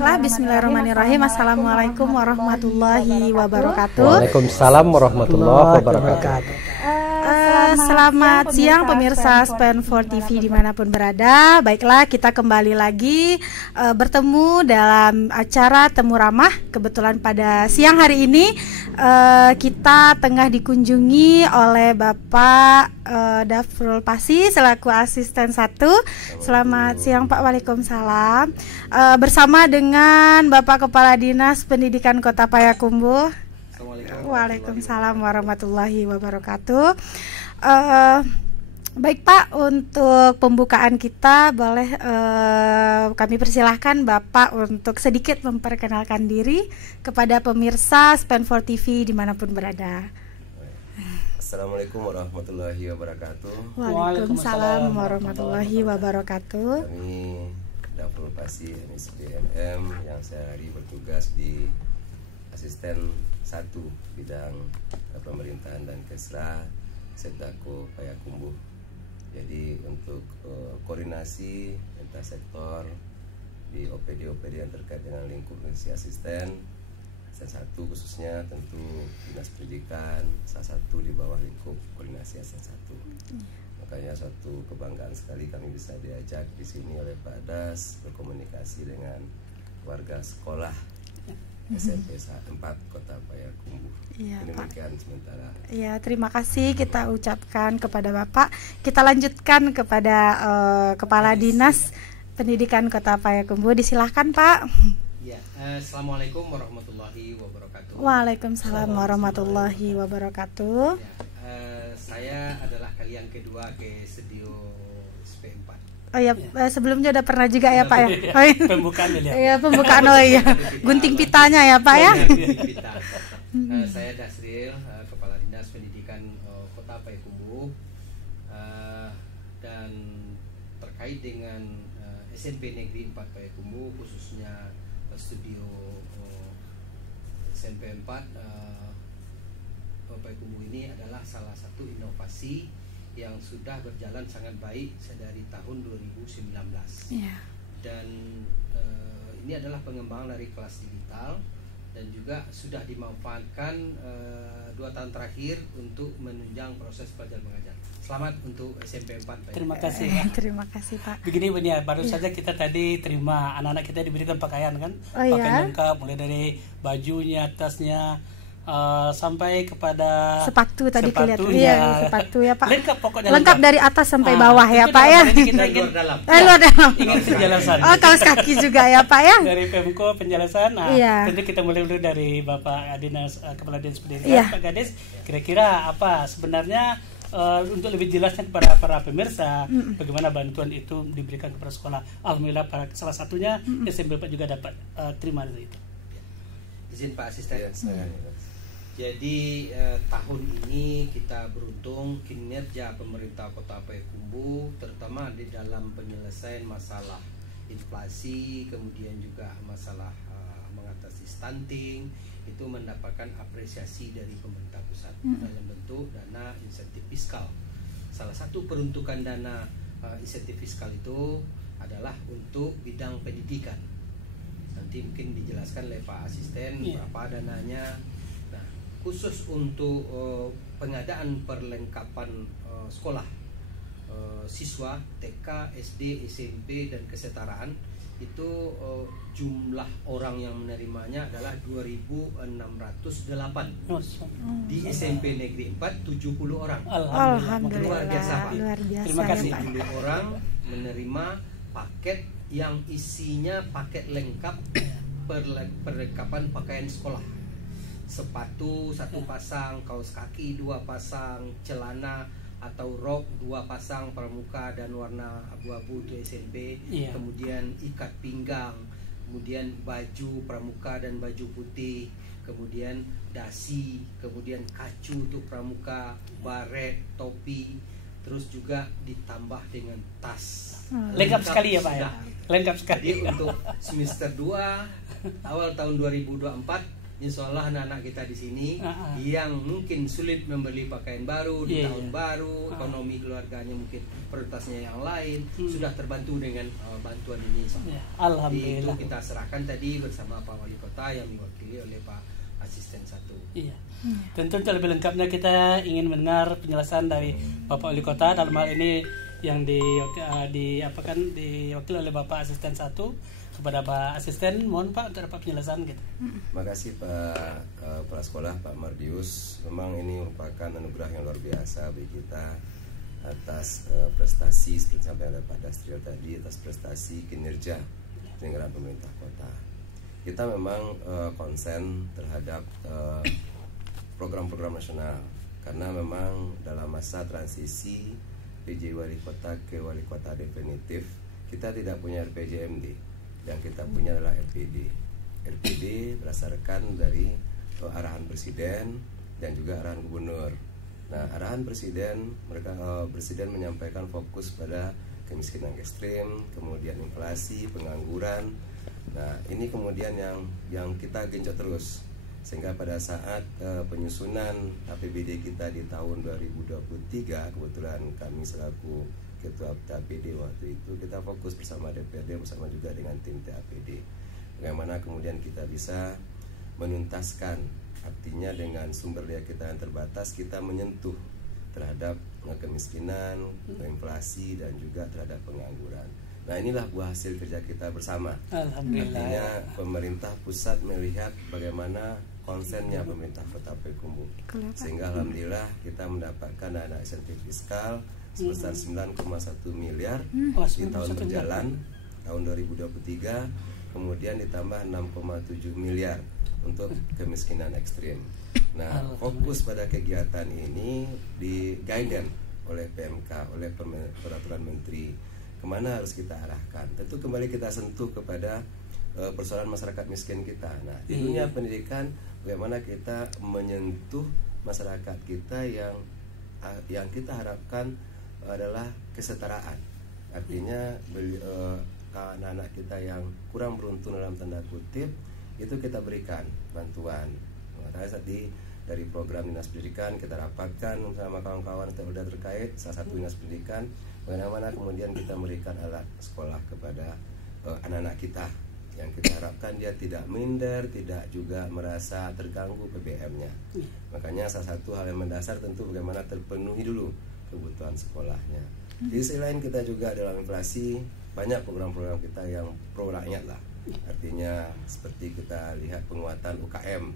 Baiklah, bismillahirrahmanirrahim. Assalamualaikum warahmatullahi wabarakatuh. Waalaikumsalam warahmatullahi wabarakatuh. Selamat siang pemirsa Span4 TV dimanapun berada. Baiklah, kita kembali lagi bertemu dalam acara Temu Ramah. Kebetulan pada siang hari ini kita tengah dikunjungi oleh Bapak Dafrul Pasi selaku asisten 1. Selamat siang Pak. Waalaikumsalam. Bersama dengan Bapak Kepala Dinas Pendidikan Kota Payakumbuh. Waalaikumsalam warahmatullahi wabarakatuh. Baik Pak, untuk pembukaan kita boleh kami persilahkan Bapak untuk sedikit memperkenalkan diri kepada pemirsa Span4 TV dimanapun berada. Assalamualaikum warahmatullahi wabarakatuh. Waalaikumsalam warahmatullahi wabarakatuh. Kami Dafrul Pasi SPNM yang sehari bertugas di asisten 1 bidang pemerintahan dan kesra Setdako Payakumbuh. Jadi untuk koordinasi lintas sektor di OPD yang terkait dengan lingkup fungsi asisten 1 khususnya tentu Dinas Pendidikan salah satu di bawah lingkup koordinasi asisten 1. Makanya suatu kebanggaan sekali kami bisa diajak di sini oleh Pak Das berkomunikasi dengan warga sekolah SMP 4 Kota Payakumbuh. Iya, demikian sementara. Iya, terima kasih kita ucapkan kepada Bapak. Kita lanjutkan kepada Kepala Dinas Pendidikan Kota Payakumbuh. Disilahkan Pak. Ya, assalamualaikum warahmatullahi wabarakatuh. Waalaikumsalam warahmatullahi wabarakatuh. Ya, saya adalah kali yang kedua ke studio SP4. Oh ya, sebelumnya udah pernah juga ya Pak ya. Oh, iya. Pembukaan ya. Iya, pembukaan oh iya. Gunting pitanya ya Pak ya. Saya Dasril, Kepala Dinas Pendidikan Kota Payakumbuh, dan terkait dengan SMP Negeri 4 Payakumbuh, khususnya studio SMP 4 Payakumbuh ini adalah salah satu inovasi yang sudah berjalan sangat baik dari tahun 2019. Iya. Dan ini adalah pengembangan dari kelas digital dan juga sudah dimanfaatkan 2 tahun terakhir untuk menunjang proses belajar mengajar. Selamat untuk SMP 4. Terima kasih. Terima kasih Pak. Begini Bu Nia, baru saja kita tadi terima anak-anak kita diberikan pakaian kan, pakaian lengkap mulai dari bajunya, tasnya, sampai kepada sepatu tadi kelihatan. sepatunya. Iya, sepatu ya Pak. Lengkap pokoknya. Lengkap dari atas sampai bawah ya itu Pak ya. Kita ingin Luar dalam. Luar dalam. ingin penjelasan. Oh, kaos kaki juga ya Pak ya. Dari Pemko penjelasan. Nah, Iya. tentu kita mulai dulu dari Bapak Dinas Kepala Dinas Pendidikan. Iya. Pak Gadis, kira-kira apa sebenarnya untuk lebih jelasnya kepada para pemirsa bagaimana bantuan itu diberikan kepada sekolah. Alhamdulillah salah satunya SMP Pak juga dapat terima dari itu. Izin Pak Asisten. Ya, Jadi tahun ini kita beruntung kinerja pemerintah Kota Payakumbuh terutama di dalam penyelesaian masalah inflasi, kemudian juga masalah mengatasi stunting itu mendapatkan apresiasi dari pemerintah pusat dalam bentuk dana insentif fiskal. Salah satu peruntukan dana insentif fiskal itu adalah untuk bidang pendidikan. Nanti mungkin dijelaskan oleh Pak Asisten berapa dananya. Nah, khusus untuk pengadaan perlengkapan sekolah siswa TK, SD, SMP dan kesetaraan itu jumlah orang yang menerimanya adalah 2.608. Di SMP Negeri 4 70 orang. Alhamdulillah. Luar biasa Pak. Luar biasa. Terima kasih. Ya, Pak. 70 orang menerima paket yang isinya paket lengkap perlengkapan pakaian sekolah. Sepatu 1 pasang, kaos kaki 2 pasang, celana atau rok 2 pasang pramuka dan warna abu-abu itu SMP, kemudian ikat pinggang, kemudian baju pramuka dan baju putih, kemudian dasi, kemudian kacu untuk pramuka, baret, topi, terus juga ditambah dengan tas. Lengkap sekali ya Pak ya. Lengkap sekali. Jadi untuk semester 2 awal tahun 2024 Insya Allah anak-anak kita di sini yang mungkin sulit membeli pakaian baru di tahun baru, ekonomi keluarganya mungkin prioritasnya yang lain, sudah terbantu dengan bantuan ini. Alhamdulillah. Itu kita serahkan tadi bersama Pak Wali Kota yang diwakili oleh Pak Asisten 1. Iya. Tentu untuk lebih lengkapnya kita ingin mendengar penjelasan dari Bapak Wali Kota dalam hal ini yang diwakili oleh Bapak Asisten 1. Kepada Pak Asisten, mohon Pak untuk dapat penjelasan gitu. Terima kasih Pak Kepala Sekolah Pak Mardius. Memang ini merupakan anugerah yang luar biasa bagi kita atas prestasi seperti sampai oleh Pak Dastrio tadi, atas prestasi kinerja penyelenggaraan pemerintah kota. Kita memang konsen terhadap program-program nasional karena memang dalam masa transisi PJ Wali Kota ke Wali Kota definitif kita tidak punya RPJMD. Yang kita punya adalah RPD berdasarkan dari arahan presiden dan juga arahan gubernur. Nah, arahan presiden presiden menyampaikan fokus pada kemiskinan ekstrim, kemudian inflasi, pengangguran. Nah, ini kemudian yang kita genjot terus sehingga pada saat penyusunan APBD kita di tahun 2023 kebetulan kami selaku Ketua TAPD waktu itu kita fokus bersama DPRD bersama juga dengan tim TAPD bagaimana kemudian kita bisa menuntaskan, artinya dengan sumber daya kita yang terbatas kita menyentuh terhadap kemiskinan, inflasi dan juga terhadap pengangguran. Nah, inilah buah hasil kerja kita bersama. Alhamdulillah. Artinya pemerintah pusat melihat bagaimana konsennya pemerintah Kota Payakumbuh sehingga alhamdulillah kita mendapatkan dana insentif fiskal sebesar 9,1 miliar di tahun berjalan tahun 2023, kemudian ditambah 6,7 miliar untuk kemiskinan ekstrim. Nah, fokus pada kegiatan ini di-guidance oleh PMK, oleh peraturan menteri kemana harus kita arahkan. Tentu kembali kita sentuh kepada persoalan masyarakat miskin kita. Nah, di dunia pendidikan bagaimana kita menyentuh masyarakat kita yang kita harapkan adalah kesetaraan. Artinya anak-anak kita yang kurang beruntung dalam tanda kutip itu kita berikan bantuan. Makanya tadi dari program Dinas Pendidikan kita rapatkan bersama kawan-kawan yang terkait, salah satu Dinas Pendidikan, bagaimana kemudian kita memberikan alat sekolah kepada anak-anak kita yang kita harapkan dia tidak minder, tidak juga merasa terganggu PBM-nya. Makanya salah satu hal yang mendasar tentu bagaimana terpenuhi dulu kebutuhan sekolahnya. Di sisi lain kita juga dalam inflasi banyak program-program kita yang pro rakyat lah. Artinya seperti kita lihat penguatan UKM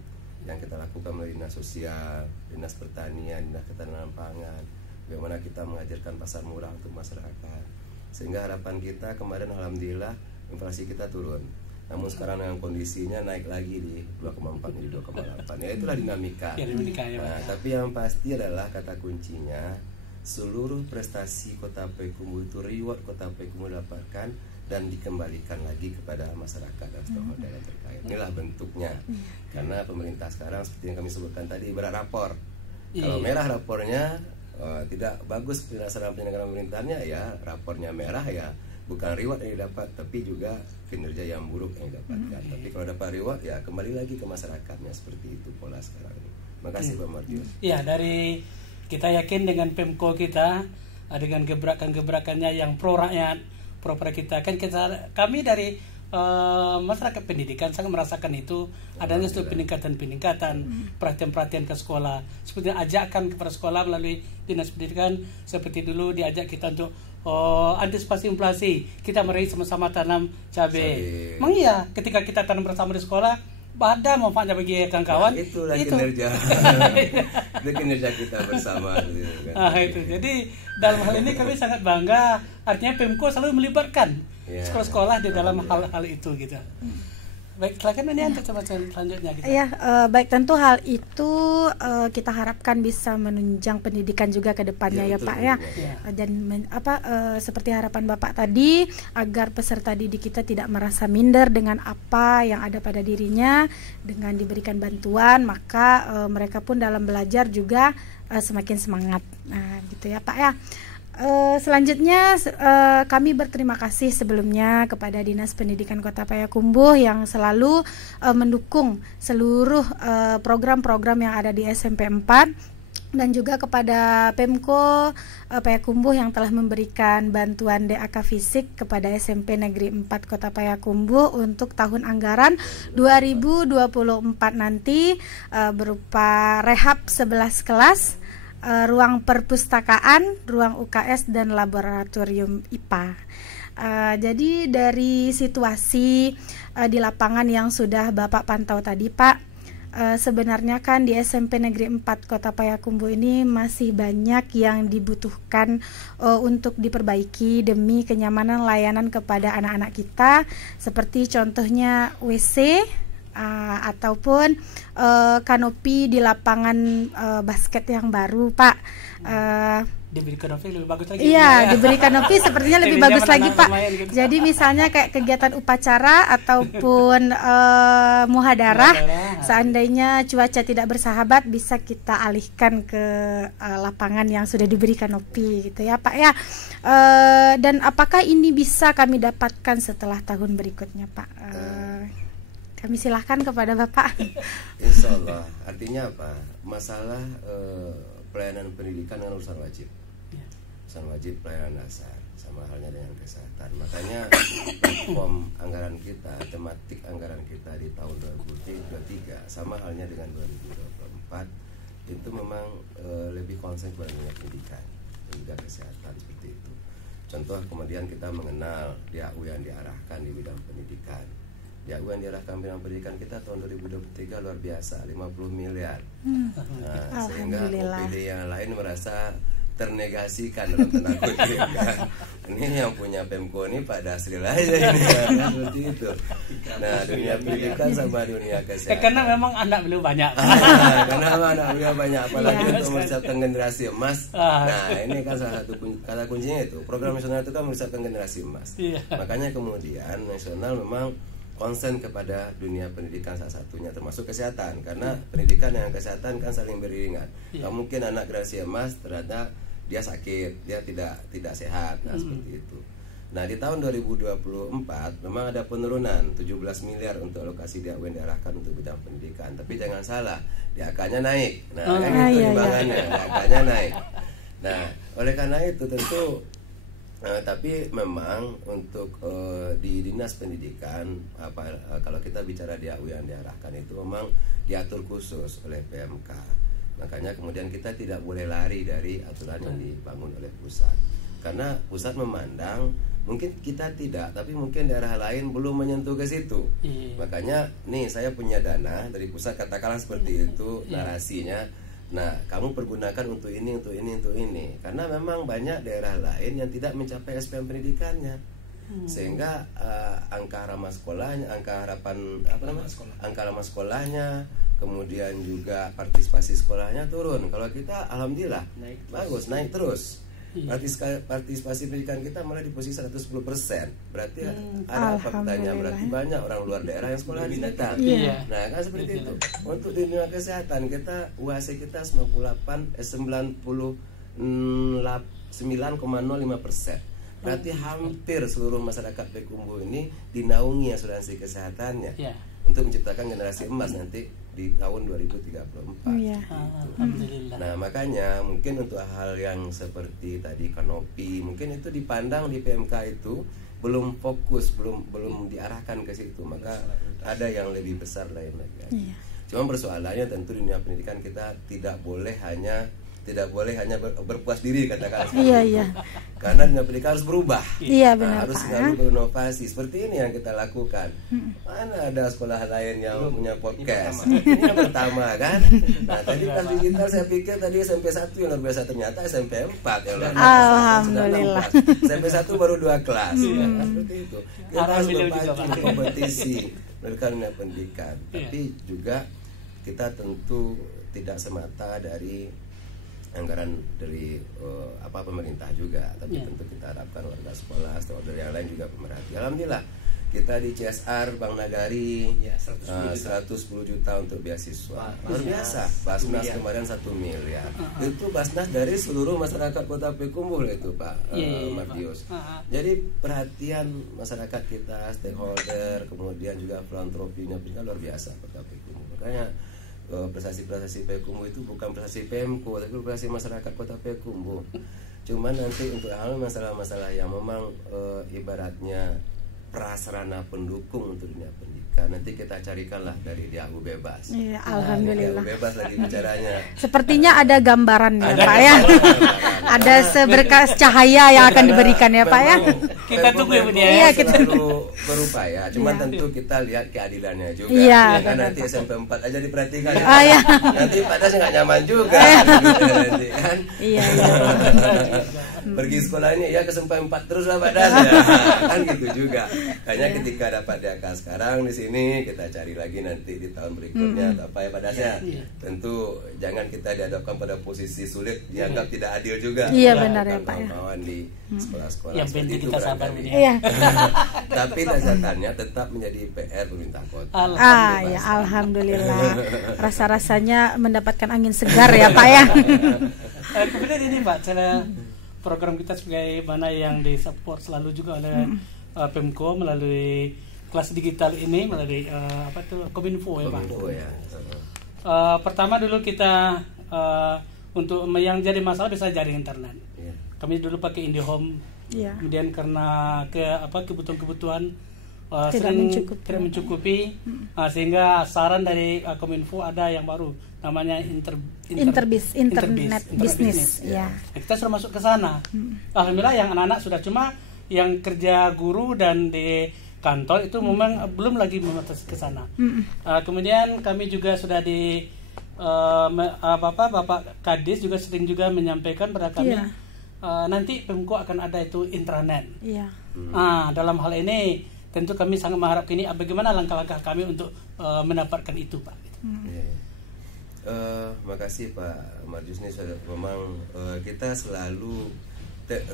yang kita lakukan melalui Dinas Sosial, Dinas Pertanian, Dinas Ketahanan Pangan. Bagaimana kita mengajarkan pasar murah untuk masyarakat. Sehingga harapan kita kemarin alhamdulillah inflasi kita turun. Namun sekarang dengan kondisinya naik lagi di 2,4 menjadi 2,8. Ya itulah dinamika. Nah, tapi yang pasti adalah kata kuncinya seluruh prestasi Kota Payakumbuh itu reward Kota Payakumbuh dapatkan dan dikembalikan lagi kepada masyarakat dan stakeholder yang terkait. Inilah bentuknya. Karena pemerintah sekarang seperti yang kami sebutkan tadi berrapor. Kalau merah rapornya tidak bagus berdasarkan penyelenggaraan pemerintahannya, ya rapornya merah, ya bukan reward yang didapat tapi juga kinerja yang buruk yang didapatkan. Tapi kalau dapat reward ya kembali lagi ke masyarakatnya, seperti itu pola sekarang ini. Makasih Pak Mardius. Iya, dari kita yakin dengan Pemko kita dengan gebrakan-gebrakannya yang pro rakyat, pro kita kan kami dari masyarakat pendidikan sangat merasakan itu adanya suatu peningkatan perhatian ke sekolah, seperti ajakan kepada sekolah melalui Dinas Pendidikan seperti dulu diajak kita untuk antisipasi inflasi, kita meraih sama-sama tanam cabai. Emang iya ketika kita tanam bersama di sekolah ada manfaatnya bagi kawan-kawan. Nah, itulah kinerja. Itu kinerja kita bersama. Itu. Jadi dalam hal ini kami sangat bangga. Artinya Pemko selalu melibatkan sekolah-sekolah di dalam hal-hal itu gitu. Baik, silakan ini untuk selanjutnya gitu. Ya, baik, tentu hal itu kita harapkan bisa menunjang pendidikan juga ke depannya ya Pak ya. Dan seperti harapan Bapak tadi agar peserta didik kita tidak merasa minder dengan apa yang ada pada dirinya, dengan diberikan bantuan maka mereka pun dalam belajar juga semakin semangat. Nah, gitu ya Pak ya. Selanjutnya kami berterima kasih sebelumnya kepada Dinas Pendidikan Kota Payakumbuh yang selalu mendukung seluruh program-program yang ada di SMP 4, dan juga kepada Pemko Payakumbuh yang telah memberikan bantuan DAK fisik kepada SMP Negeri 4 Kota Payakumbuh untuk tahun anggaran 2024 nanti, berupa rehab 11 kelas, ruang perpustakaan, ruang UKS, dan laboratorium IPA. Jadi dari situasi di lapangan yang sudah Bapak pantau tadi, Pak, sebenarnya kan di SMP Negeri 4 Kota Payakumbuh ini masih banyak yang dibutuhkan untuk diperbaiki demi kenyamanan layanan kepada anak-anak kita, seperti contohnya WC ataupun kanopi di lapangan basket yang baru, Pak. Diberi kanopi lebih bagus lagi. Iya, diberi kanopi sepertinya lebih bagus lagi, Pak. Gitu. Jadi misalnya kayak kegiatan upacara ataupun muhadarah, seandainya cuaca tidak bersahabat, bisa kita alihkan ke lapangan yang sudah diberi kanopi gitu ya, Pak ya. Dan apakah ini bisa kami dapatkan setelah tahun berikutnya, Pak? Kami silahkan kepada Bapak. Insya Allah. Artinya apa? Masalah pelayanan pendidikan dan urusan wajib. Urusan wajib pelayanan dasar, sama halnya dengan kesehatan. Makanya platform anggaran kita, tematik anggaran kita di tahun 2023 sama halnya dengan 2024 itu memang lebih konsen pada pendidikan dan juga kesehatan, seperti itu. Contoh kemudian kita mengenal DAU yang diarahkan di bidang pendidikan. DAU yang diarahkan bidang pendidikan kita tahun 2023 luar biasa, 50 miliar. Nah, sehingga OPD yang lain merasa ternegasikan dalam tanda kutip kan. Ini yang punya Pemko ini Pak Dasril aja ini kan, seperti itu. Nah, dunia pendidikan sama dunia kesehatan. Karena memang anak beliau banyak. Karena memang anak beliau banyak, apalagi untuk mempersiapkan generasi emas. Nah, ini kan salah satu kata kuncinya itu. Program nasional itu kan mempersiapkan generasi emas. Makanya kemudian nasional memang konsen kepada dunia pendidikan salah satunya, termasuk kesehatan, karena pendidikan dengan kesehatan kan saling beriringan. Gak mungkin anak generasi emas ternyata dia sakit, dia tidak sehat, nah seperti itu. Nah di tahun 2024 memang ada penurunan 17 miliar untuk alokasi DAU yang diarahkan untuk bidang pendidikan, tapi jangan salah, DAK-nya naik. Nah itu timbangannya, DAK-nya naik. Nah oleh karena itu tentu tapi memang untuk di dinas pendidikan kalau kita bicara DAU yang diarahkan itu memang diatur khusus oleh PMK. Makanya kemudian kita tidak boleh lari dari aturan yang dibangun oleh pusat, karena pusat memandang mungkin kita tidak, tapi mungkin daerah lain belum menyentuh ke situ. Makanya nih saya punya dana dari pusat, katakanlah seperti itu narasinya. Nah, kamu pergunakan untuk ini, untuk ini, untuk ini. Karena memang banyak daerah lain yang tidak mencapai SPM pendidikannya. Sehingga angka ramah sekolahnya, angka ramah sekolahnya, kemudian juga partisipasi sekolahnya turun. Kalau kita alhamdulillah bagus, naik terus. Partisipasi pendidikan kita malah di posisi 110%. Berarti ada apa pertanyaan? Berarti banyak orang luar daerah yang sekolah di kita. Nah kan seperti itu. Untuk di dunia kesehatan kita UAC kita 99,05%. Berarti hampir seluruh masyarakat Payakumbuh ini dinaungi asuransi kesehatannya untuk menciptakan generasi emas nanti di tahun 2034. Alhamdulillah. Nah makanya mungkin untuk hal yang seperti tadi kanopi, mungkin itu dipandang di PMK itu belum fokus, belum diarahkan ke situ, maka ada yang lebih besar lain lagi. Cuma persoalannya tentu di dunia pendidikan kita tidak boleh hanya berpuas diri katakan seperti itu. Karena dunia pendidikan harus berubah. Harus selalu berinovasi. Seperti ini yang kita lakukan. Mana ada sekolah lain yang punya podcast? Ini yang pertama kan. Nah tadi pas digital saya pikir tadi SMP 1 yang luar biasa, ternyata SMP 4 yang luar biasa. Alhamdulillah. SMP 1 baru 2 kelas. Nah, seperti itu. Kita harus berpacu kompetisi berikan dunia pendidikan. Tapi juga kita tentu tidak semata dari anggaran dari pemerintah juga, tapi tentu kita harapkan warga sekolah, stakeholder yang lain juga pemerhati. Alhamdulillah kita di CSR Bank Nagari Ya, 110 juta untuk beasiswa. Luar biasa. Basnas, Basnas 1 miliar. kemarin 1 miliar. Itu Basnas dari seluruh masyarakat Kota Payakumbuh itu Pak Mardius. Jadi perhatian masyarakat kita, stakeholder, kemudian juga filantropinya luar biasa Kota Payakumbuh. Makanya prestasi-prestasi Payakumbuh itu bukan prestasi Pemko, tapi prestasi masyarakat Kota Payakumbuh. Cuman nanti untuk hal masalah-masalah yang memang ibaratnya prasarana pendukung untuk dunia pendidikan, nanti kita carikanlah dari DAU bebas. Iya, alhamdulillah. DAU bebas lagi bicaranya. Sepertinya ada gambarannya Pak ya. Ada seberkas cahaya yang akan diberikan ya Pak ya. Kita tunggu ya, Bu, ya. Iya, kita selalu berupaya, cuman tentu kita lihat keadilannya juga. Iya, Kan nanti SMP 4 aja diperhatikan. Iya. Nanti pada nggak nyaman juga. Nanti kan. Iya. Pergi sekolah ini ya ke SMP 4 terus lah Pak Das ya. Kan gitu juga. Hanya ketika dapat DAK sekarang di sini, kita cari lagi nanti di tahun berikutnya atau apa ya Pak Das ya. Tentu jangan kita dihadapkan pada posisi sulit, dianggap tidak adil juga. Iya, benar ya, Pak, ya. Kawan-kawan di sekolah-sekolah Yang seperti penting itu kita sabar, barangkali. Bu, ya. Iya. Tapi dasarannya tetap menjadi PR pemerintah kota. Ya alhamdulillah. Rasa-rasanya mendapatkan angin segar ya Pak ya. Kemudian ini Pak, cara program kita sebagai mana yang disupport selalu juga oleh Pemko melalui kelas digital ini, melalui Kominfo ya Pak. Kominfo ya. Pertama dulu kita untuk yang jadi masalah bisa jaring internet. Iya. Kami dulu pakai IndiHome. Iya. Kemudian karena kebutuhan-kebutuhan Tidak mencukupi, sehingga saran dari Kominfo ada yang baru namanya internet bisnis. Ya. Kita sudah masuk ke sana. Alhamdulillah yang anak-anak sudah, cuma yang kerja guru dan di kantor itu memang belum lagi membatasi ke sana. Kemudian kami juga sudah di Bapak Kadis juga sering juga menyampaikan pada kami, nanti Pemko akan ada itu intranet. Iya. Dalam hal ini tentu kami sangat mengharap ini bagaimana langkah-langkah kami untuk mendapatkan itu Pak. Makasih Pak Mardius, ini memang kita selalu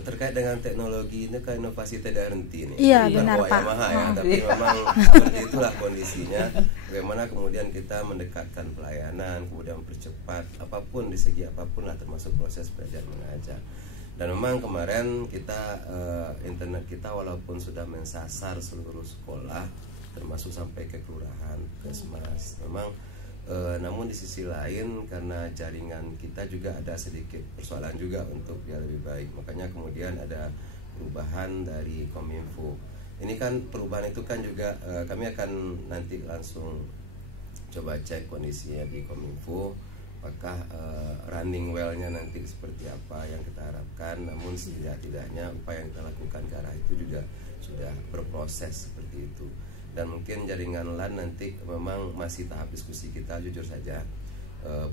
terkait dengan teknologi ini kan inovasi tidak henti nih. Iya, Bukan benar, Pak. Yamaha ya, tapi memang seperti itulah kondisinya. Bagaimana kemudian kita mendekatkan pelayanan, kemudian mempercepat apapun di segi apapun lah, termasuk proses belajar mengajar. Dan memang kemarin kita internet kita walaupun sudah mensasar seluruh sekolah, termasuk sampai ke kelurahan, puskesmas, memang namun di sisi lain karena jaringan kita juga ada sedikit persoalan juga untuk biar lebih baik. Makanya kemudian ada perubahan dari Kominfo. Ini kan perubahan itu kan juga kami akan nanti langsung coba cek kondisinya di Kominfo, apakah running well-nya nanti seperti apa yang kita harapkan. Namun setidaknya upaya yang kita lakukan ke arah itu juga sudah berproses seperti itu. Dan mungkin jaringan LAN nanti memang masih tahap diskusi kita, jujur saja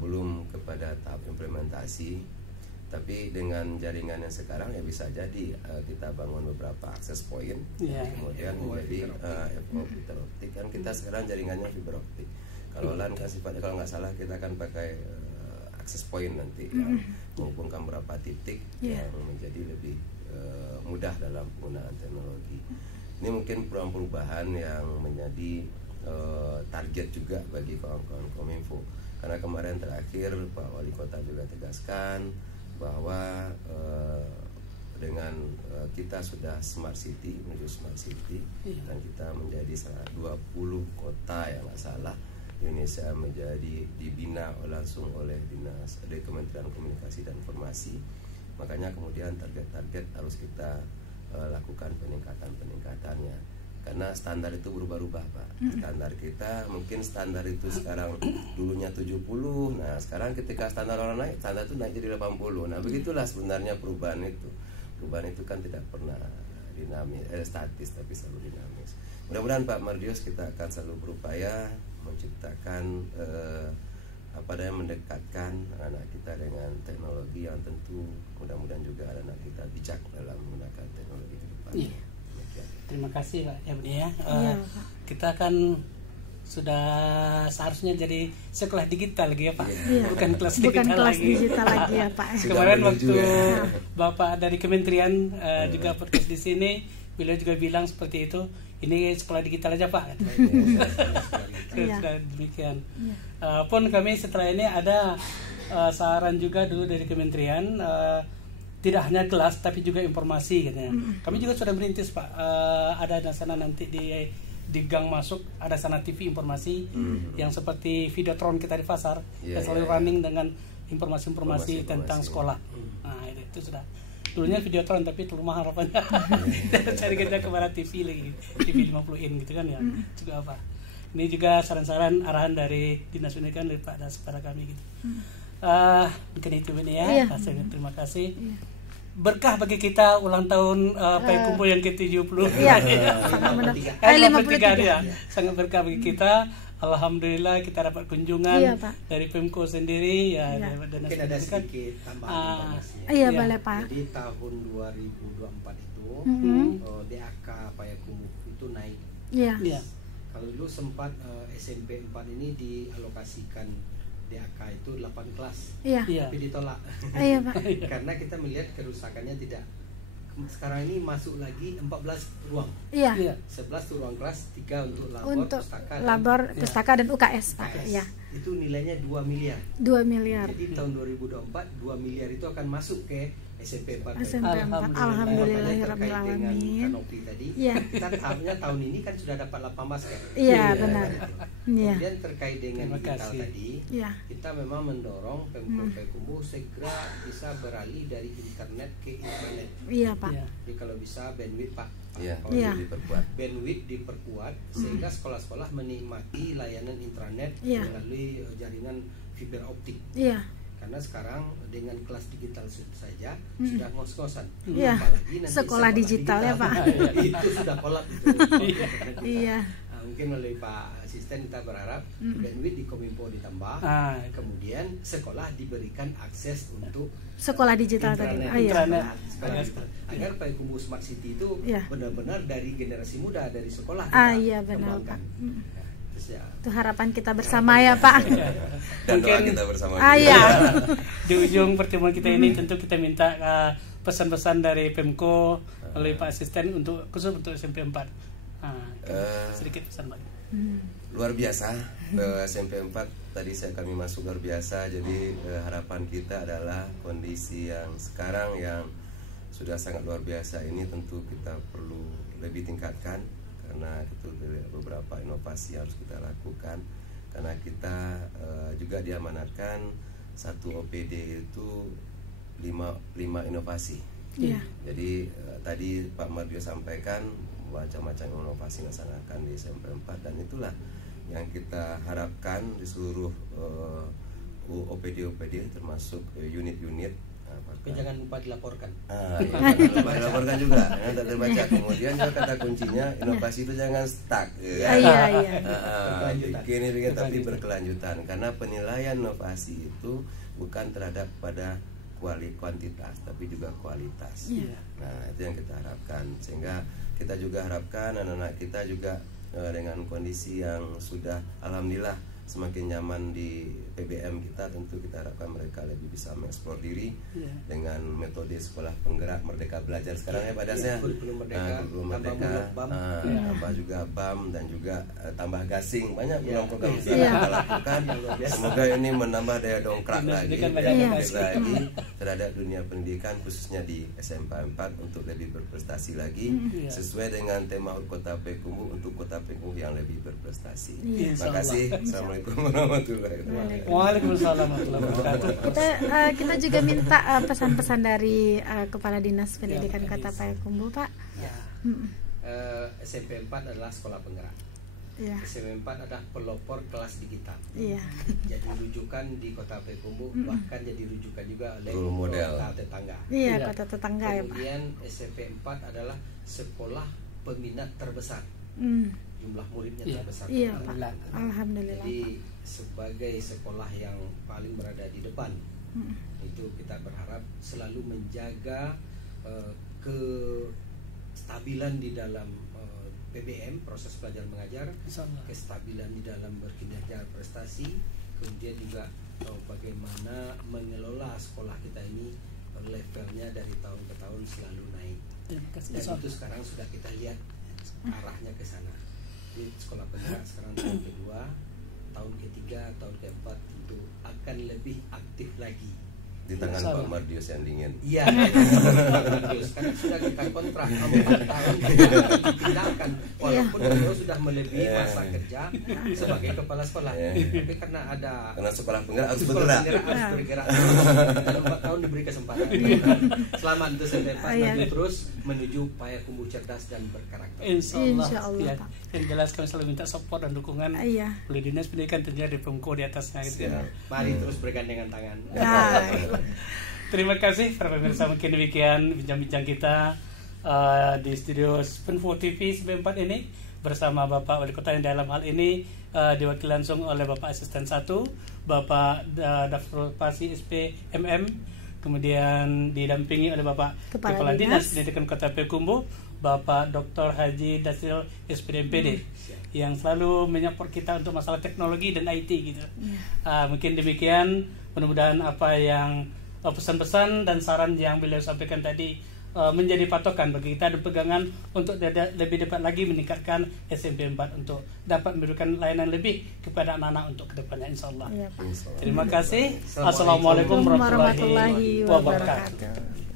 belum kepada tahap implementasi. Tapi dengan jaringan yang sekarang ya bisa jadi kita bangun beberapa akses point, kemudian menjadi fiber optik. Kan kita sekarang jaringannya fiber optik. Kalau LAN kan sifatnya kalau nggak salah kita akan pakai akses point nanti yang menghubungkan beberapa titik yang menjadi lebih mudah dalam penggunaan teknologi. Ini mungkin perubahan yang menjadi target juga bagi kawan-kawan Kominfo. Karena kemarin terakhir Pak Wali Kota juga tegaskan bahwa dengan kita sudah smart city, menuju smart city, dan kita menjadi 20 kota yang nggak salah Indonesia menjadi dibina langsung oleh dinas dari Kementerian Komunikasi dan Informasi. Makanya kemudian target-target harus kita lakukan peningkatannya, karena standar itu berubah-ubah Pak. Standar kita mungkin standar itu sekarang dulunya 70, nah sekarang ketika standar orang naik, standar itu naik jadi 80. Nah begitulah sebenarnya perubahan itu. Perubahan itu kan tidak pernah dinamis, statis, tapi selalu dinamis. Mudah-mudahan Pak Mardius kita akan selalu berupaya menciptakan mendekatkan anak kita dengan teknologi yang tentu mudah-mudahan juga anak kita bijak dalam menggunakan teknologi ke depan. Terima kasih Pak ya. Kita kan sudah seharusnya jadi sekolah digital lagi ya Pak, bukan kelas digital lagi ya Pak. Kemarin waktu Bapak dari Kementerian juga podcast di sini, beliau juga bilang seperti itu, ini sekolah digital aja Pak. Iya. Sudah demikian. Pun kami setelah ini ada saran juga dulu dari kementerian, tidak hanya kelas tapi juga informasi katanya. Kami juga sudah merintis Pak, ada di sana nanti di gang masuk ada sana TV informasi yang seperti Videotron kita di pasar, yang selalu running dengan informasi tentang sekolah. Nah itu sudah. Dulunya Videotron tapi terlalu mahal harapannya. Cari kerja ke Barat TV lagi, TV 50 in gitu kan ya. Juga apa? Ini juga saran-saran arahan dari Dinas Pendidikan daripada kepada kami gitu. Mungkin itu ini ya. Terima kasih. Berkah bagi kita ulang tahun Payakumbuh yang ke-70. Iya, sangat benar. 53 ya. Sangat berkah bagi kita. Alhamdulillah kita dapat kunjungan dari Pemko sendiri ya. Mungkin ada sedikit tambahan informasinya. Iya boleh Pak. Jadi tahun 2024 itu DAK Payakumbuh itu naik. Iya. Kalau dulu sempat SMP 4 ini dialokasikan DAK itu 8 kelas. Iya. Tapi ditolak. Iya Pak. Karena kita melihat kerusakannya tidak. Sekarang ini masuk lagi 14 ruang. Iya. 11 ruang kelas, 3 untuk labor, pustaka dan UKS Pak. Iya. Itu nilainya 2 miliar. 2 miliar. Jadi tahun 2024 2 miliar itu akan masuk ke SMP 4. Alhamdulillahirabbil dengan alamin. kanopi tadi. Kita tahunya tahun ini kan sudah dapat 18 kan. Iya, benar. Kemudian terkait dengan digital tadi, Iya. kita memang mendorong Pemko Payakumbuh segera bisa beralih dari internet ke intranet. Iya Pak. Jadi kalau bisa bandwidth Pak. Bandwidth diperkuat sehingga sekolah-sekolah menikmati layanan intranet melalui jaringan fiber optik. Iya. Karena sekarang dengan kelas digital saja sudah ngos-ngosan. Iya. Apalagi nanti sekolah digital ya Pak. Itu sudah kolap itu. Iya. Mungkin oleh Pak Asisten kita berharap bandwidth di Kominfo ditambah, kemudian sekolah diberikan akses untuk sekolah digital tadi. Agar Payakumbuh Smart City itu benar-benar dari generasi muda, dari sekolah iya benar Pak. Itu harapan kita bersama ya Pak. Dan doa kita bersama. Iya. Di ujung pertemuan kita ini tentu kita minta pesan-pesan dari Pemko oleh Pak Asisten untuk khusus untuk SMP 4. Sedikit pesan Pak. Luar biasa SMP 4 tadi kami masuk luar biasa. Jadi harapan kita adalah kondisi yang sekarang yang sudah sangat luar biasa ini tentu kita perlu lebih tingkatkan, karena itu beberapa inovasi yang harus kita lakukan, karena kita juga diamanatkan satu OPD itu 5 inovasi. Jadi tadi Pak Mardio sampaikan macam-macam inovasi dilaksanakan di SMP 4, dan itulah yang kita harapkan di seluruh OPD termasuk unit-unit. Jangan lupa dilaporkan. Dilaporkan juga, jangan tak terbaca. Kemudian juga kata kuncinya inovasi itu jangan stuck. Bikin tapi berkelanjutan, karena penilaian inovasi itu bukan terhadap pada kuantitas tapi juga kualitas. Nah itu yang kita harapkan, sehingga kita juga harapkan anak-anak kita juga dengan kondisi yang sudah alhamdulillah semakin nyaman di PBM kita, tentu kita harapkan mereka lebih bisa mengeksplor diri dengan metode sekolah penggerak Merdeka Belajar sekarang ya Pak Das ya. Kurikulum Merdeka, tambah juga BAM dan juga tambah gasing, banyak program yang kita lakukan. Semoga ini menambah daya dongkrak lagi terhadap dunia pendidikan, khususnya di SMP 4 untuk lebih berprestasi lagi sesuai dengan tema Kota Payakumbuh, untuk Kota Payakumbuh yang lebih berprestasi. Terima kasih. Assalamualaikum warahmatullahi wabarakatuh. Waalaikumsalam warahmatullahi wabarakatuh. Kita juga minta pesan-pesan dari Kepala Dinas Pendidikan Kota Payakumbuh Pak. SMP 4 adalah sekolah penggerak. SMP 4 adalah pelopor kelas digital. Jadi rujukan di Kota Payakumbuh, bahkan jadi rujukan juga oleh kota tetangga. Kota tetangga ya Pak. Kemudian SMP 4 adalah sekolah peminat terbesar. Jumlah muridnya terbesar. Pak. Alhamdulillah. Jadi sebagai sekolah yang paling berada di depan, itu kita berharap selalu menjaga kestabilan di dalam PBM, proses belajar mengajar, kestabilan di dalam berkinerja prestasi, kemudian juga bagaimana mengelola sekolah kita ini levelnya dari tahun ke tahun selalu naik. Terima kasih. Dan itu sekarang sudah kita lihat arahnya ke sana. Di sekolah penggerak sekarang tahun kedua, tahun ketiga, tahun keempat tentu akan lebih aktif lagi. Di tangan Pak Mardius yang dingin. Iya, Mardius karena sudah kita kontrak 4 tahun tinggalkan, walaupun beliau sudah melebihi masa kerja sebagai kepala sekolah, tapi karena sekolah penggerak harus bergerak dalam 4 tahun diberi kesempatan. Selamat untuk Pak Mardius terus menuju Payakumbuh cerdas dan berkarakter. Insyaallah. Ya, yang jelas kami selalu minta support dan dukungan oleh dinas pendidikan tentunya di Pemko di atasnya gitu. Mari terus bergandengan tangan. Terima kasih para pemirsa, mungkin demikian bincang-bincang kita di studio Spen4 TV 94 ini bersama Bapak Wali Kota yang dalam hal ini diwakili langsung oleh Bapak Asisten 1 Bapak Dafrul Pasi SPMM, kemudian didampingi oleh Bapak Kepala Dinas Pendidikan Kota Payakumbuh Bapak Dr. Haji Dasril SPDMPD yang selalu menyupport kita untuk masalah teknologi dan IT gitu. Mungkin demikian, mudah-mudahan apa yang pesan-pesan dan saran yang beliau sampaikan tadi menjadi patokan bagi kita dan pegangan untuk lebih dapat lagi meningkatkan SMP 4 untuk dapat memberikan layanan lebih kepada anak-anak untuk kedepannya, insyaallah. Terima kasih. Assalamualaikum warahmatullahi wabarakatuh.